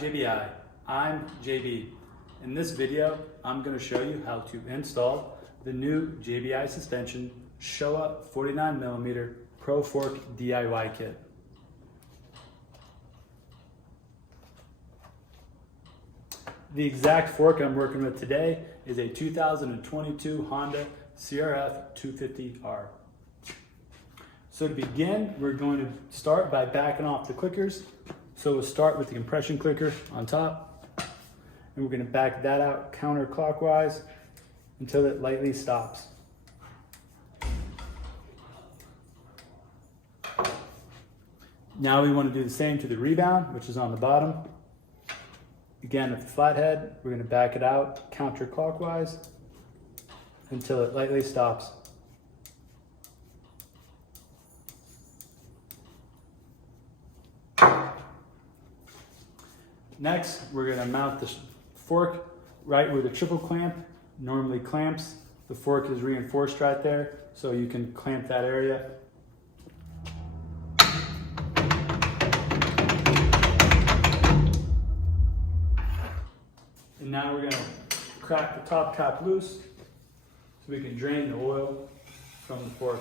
JBI. I'm JB. In this video, I'm going to show you how to install the new JBI suspension Showa 49mm Pro Fork DIY kit. The exact fork I'm working with today is a 2022 Honda CRF 250R. So to begin, we're going to start by backing off the clickers. So we'll start with the compression clicker on top, and we're going to back that out counterclockwise until it lightly stops. Now we want to do the same to the rebound, which is on the bottom. Again, with the flathead, we're going to back it out counterclockwise until it lightly stops. Next, we're going to mount the fork right where the triple clamp normally clamps. The fork is reinforced right there, so you can clamp that area. And now we're going to crack the top cap loose so we can drain the oil from the fork.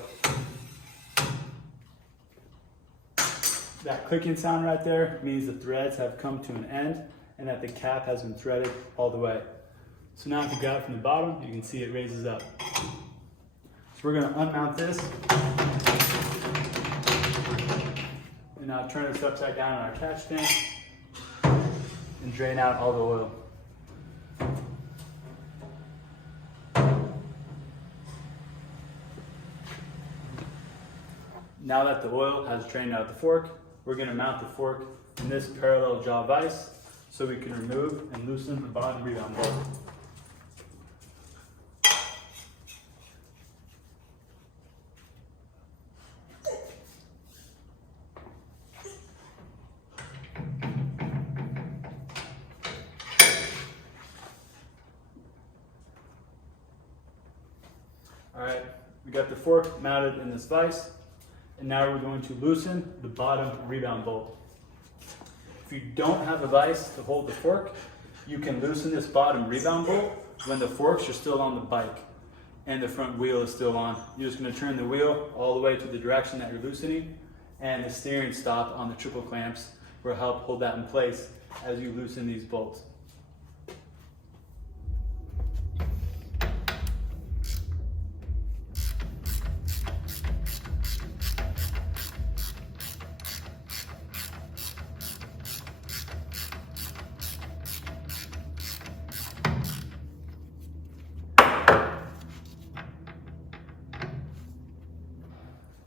That clicking sound right there means the threads have come to an end and that the cap has been threaded all the way. So now if you grab it from the bottom, you can see it raises up. So we're going to unmount this and now turn this upside down on our catch tank and drain out all the oil. Now that the oil has drained out the fork, we're going to mount the fork in this parallel jaw vise so we can remove and loosen the bottom rebound bolt. Alright, we got the fork mounted in this vise. And now we're going to loosen the bottom rebound bolt. If you don't have a vise to hold the fork, you can loosen this bottom rebound bolt when the forks are still on the bike and the front wheel is still on. You're just going to turn the wheel all the way to the direction that you're loosening, and the steering stop on the triple clamps will help hold that in place as you loosen these bolts.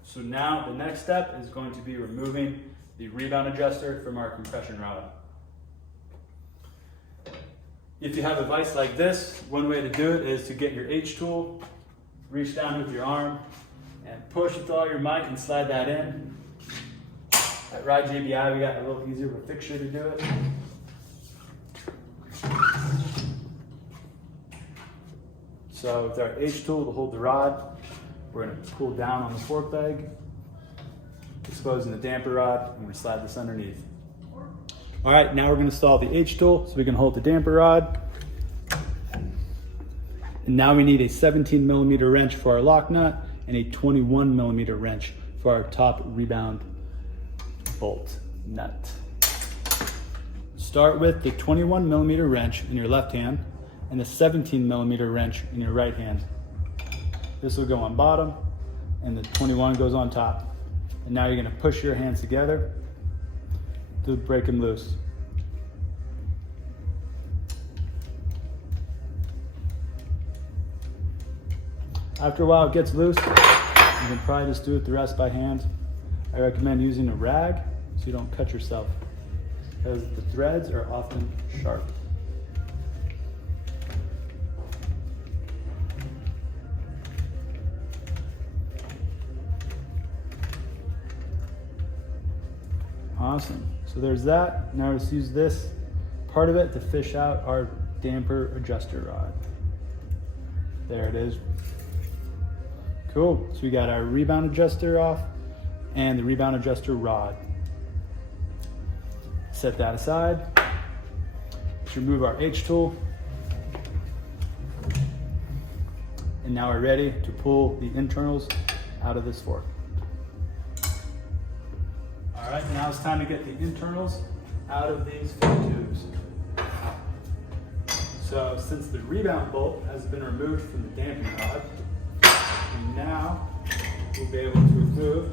So now the next step is going to be removing the rebound adjuster from our compression rod. If you have a vise like this, one way to do it is to get your H tool, reach down with your arm, and push with all your might and slide that in. At Ride JBI, we got a little easier of a fixture to do it. So with our H tool to hold the rod, we're going to pull down on the fork leg, exposing the damper rod, and we slide this underneath. All right, now we're going to install the H tool so we can hold the damper rod. And now we need a 17mm wrench for our lock nut and a 21mm wrench for our top rebound bolt nut. Start with the 21mm wrench in your left hand and the 17mm wrench in your right hand. This will go on bottom and the 21 goes on top. And now you're going to push your hands together to break them loose. After a while it gets loose, you can probably just do it the rest by hand. I recommend using a rag so you don't cut yourself, because the threads are often sharp. Awesome. So there's that. Now let's use this part of it to fish out our damper adjuster rod. There it is. Cool. So we got our rebound adjuster off and the rebound adjuster rod. Set that aside. Let's remove our H tool. And now we're ready to pull the internals out of this fork. All right, now it's time to get the internals out of these feed tubes. So since the rebound bolt has been removed from the damping rod, now we'll be able to remove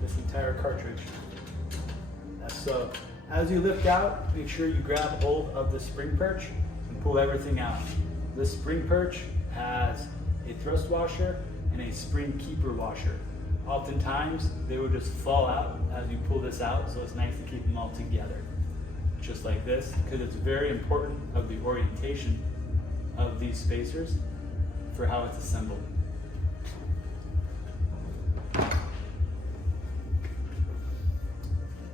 this entire cartridge. So as you lift out, make sure you grab hold of the spring perch and pull everything out. This spring perch has a thrust washer and a spring keeper washer. Oftentimes they will just fall out as you pull this out, so it's nice to keep them all together. Just like this, because it's very important of the orientation of these spacers for how it's assembled.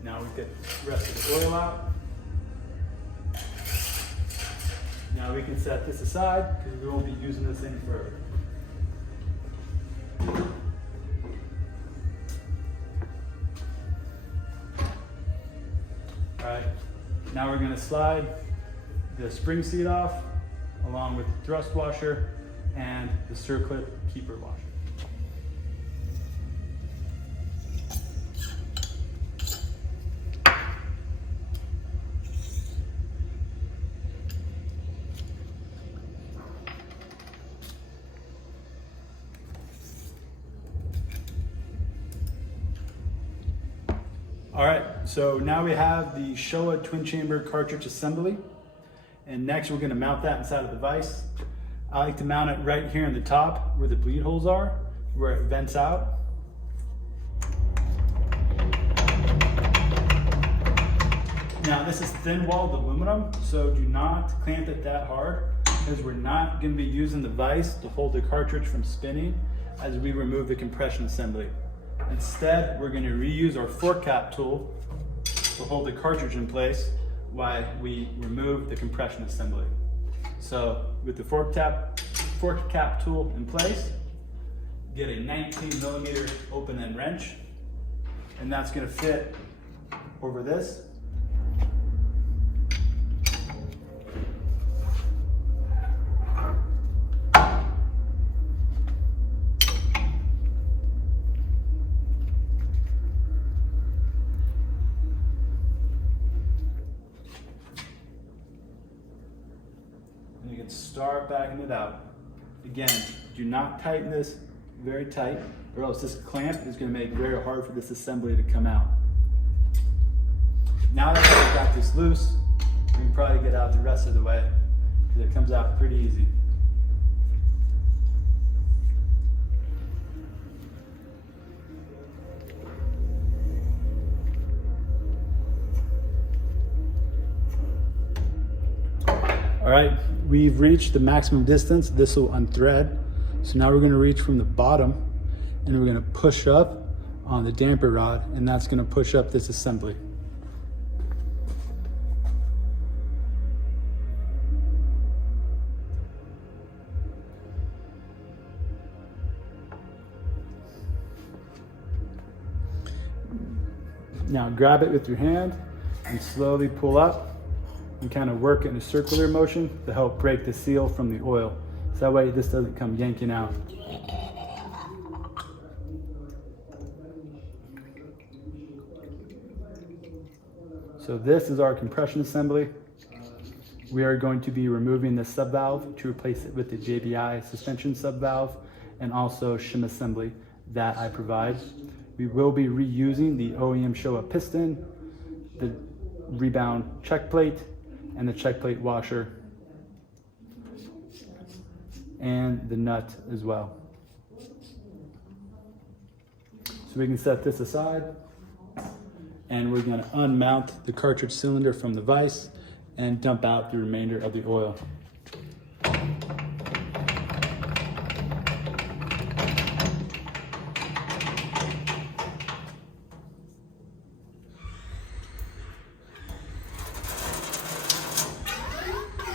Now we get the rest of the oil out. Now we can set this aside because we won't be using this any further. All right, now we're going to slide the spring seat off along with the thrust washer and the circlip keeper washer. All right, so now we have the Showa twin chamber cartridge assembly. And next we're gonna mount that inside of the vise. I like to mount it right here in the top where the bleed holes are, where it vents out. Now this is thin walled aluminum, so do not clamp it that hard because we're not gonna be using the vise to hold the cartridge from spinning as we remove the compression assembly. Instead, we're going to reuse our fork cap tool to hold the cartridge in place while we remove the compression assembly. So with the fork cap tool in place, get a 19mm open end wrench, and that's going to fit over this. And you can start backing it out. Again, do not tighten this very tight, or else this clamp is going to make it very hard for this assembly to come out. Now that we've got this loose, we can probably get out the rest of the way because it comes out pretty easy. All right, we've reached the maximum distance. This will unthread. So now we're gonna reach from the bottom and we're gonna push up on the damper rod, and that's gonna push up this assembly. Now grab it with your hand and slowly pull up and kind of work in a circular motion to help break the seal from the oil. So that way this doesn't come yanking out. So this is our compression assembly. We are going to be removing the subvalve to replace it with the JBI suspension subvalve and also shim assembly that I provide. We will be reusing the OEM Showa piston, the rebound check plate, and the check plate washer, and the nut as well. So we can set this aside, and we're going to unmount the cartridge cylinder from the vise and dump out the remainder of the oil.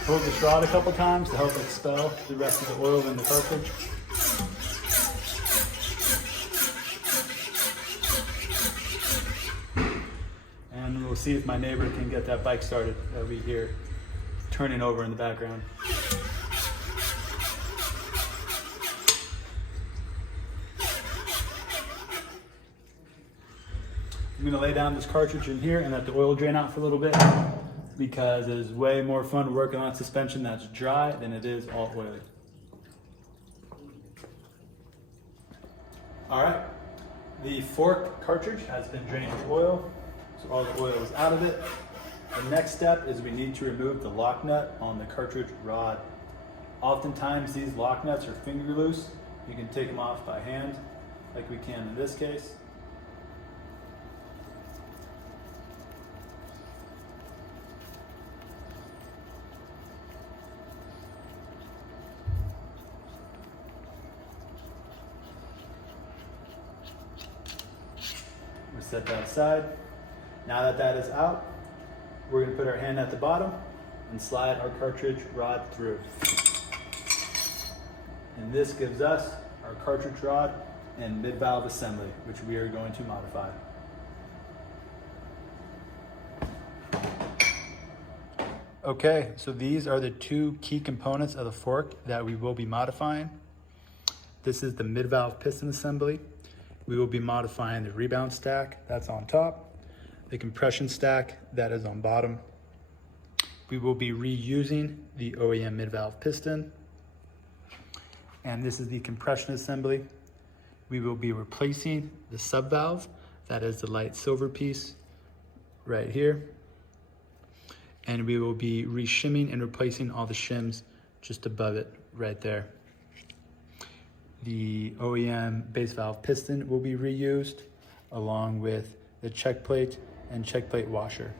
Hold this rod a couple times to help expel the rest of the oil in the cartridge. And we'll see if my neighbor can get that bike started. That'll be here turning over in the background. I'm gonna lay down this cartridge in here and let the oil drain out for a little bit, because it is way more fun working on suspension that's dry than it is all oily. All right, the fork cartridge has been drained with oil, so all the oil is out of it. The next step is we need to remove the lock nut on the cartridge rod. Oftentimes these lock nuts are finger loose. You can take them off by hand, like we can in this case. We'll set that aside. Now that that is out, we're going to put our hand at the bottom and slide our cartridge rod through. And this gives us our cartridge rod and mid-valve assembly, which we are going to modify. Okay, so these are the two key components of the fork that we will be modifying. This is the mid-valve piston assembly. We will be modifying the rebound stack that's on top, the compression stack that is on bottom. We will be reusing the OEM mid-valve piston. And this is the compression assembly. We will be replacing the sub-valve, that is the light silver piece right here. And we will be re-shimming and replacing all the shims just above it right there. The OEM base valve piston will be reused along with the check plate and check plate washer.